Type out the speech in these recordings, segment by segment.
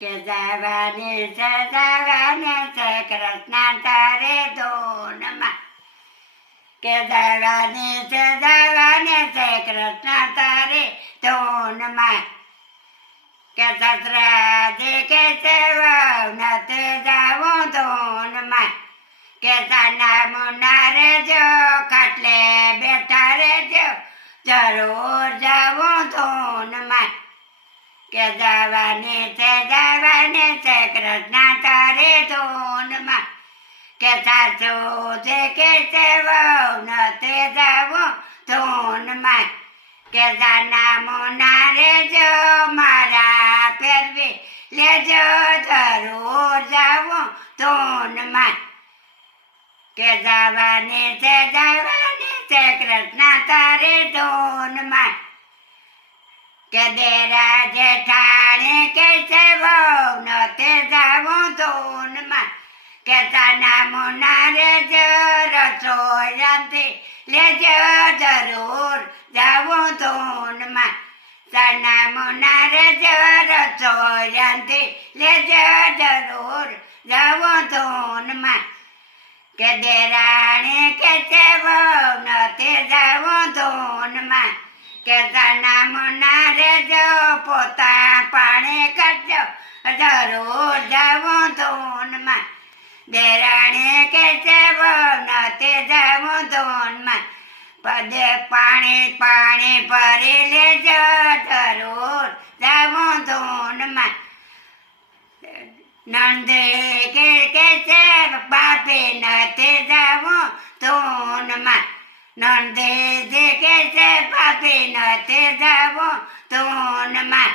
કે જવાની છે કૃષ્ણ તારે ધૂનમાં કે જવાની છે કૃષ્ણ તારે ધૂનમાં કે સસરાજી કે છે નથી જાવું ધૂનમાં કે સાના મુના રેજો ખાટલે બેઠા રેજો જરૂર જાવું ધૂનમાં કે જવાની છે કૃષ્ણ તારે ધૂનમાં કે સાસુ જે કે છે નથી જાવું ધૂનમાં કે સાના મુના રેજો મારા ફેરવી લેજો જરૂર જાવું ધૂનમાં કે જવાની છે કૃષ્ણ તારે ધૂનમાં કે દેરા જેઠાણી કે છે નથી જાવું ધૂનમાં કે સાના મુના રેજો રસોઈ રાંધી લેજો જરૂર જાવું ધૂનમાં સાના મુના રેજો રસોઈ રાંધી લેજો જરૂર જાવું ધૂનમાં કે દેરાણી કે છે નથી જાવું ધૂનમાં કે સાના મુના રેજો પોતા પાણી કરજો જરૂર જાવું ધૂનમાં દેરાણી કે છે નથી જાવું ધૂનમાં પદે પાણી ભરી લેજો જરૂર જાવું ધૂનમાં નંદે કે છે બાપે નથી જાવું ધૂનમાં નંદેજી કે છે બાપે નથી જાવું ધૂનમાં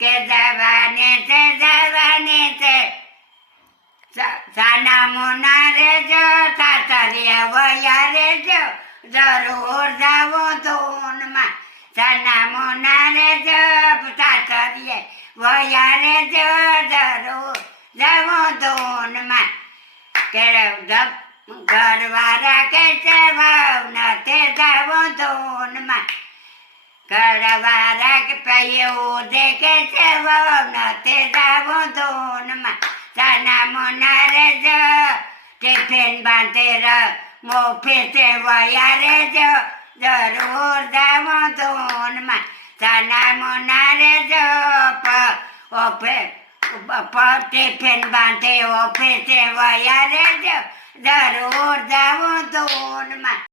કે જવાની છે સાના મુના રેજો સાસરિયા વયા રેજો જરૂર જાવું ધૂનમાં સાના મુના રેજો સાસરિયે વયા રેજો જરૂર જાવું ધૂનમાં કે ઘરવાળા કે છે નથી જાવું ધૂનમાં ઘરવાળા કે પૈયું જે કે છે નથી જાવું ધૂનમાં સાના મુના રેજો ટિફિન બાંધે મોફે વયા રેજો જરૂર જાવું ધૂનમાં સાના મુના રેજો ટિફિન બાંધે ઓફિસે વયા રેજો જરૂર જાવું ધૂનમાં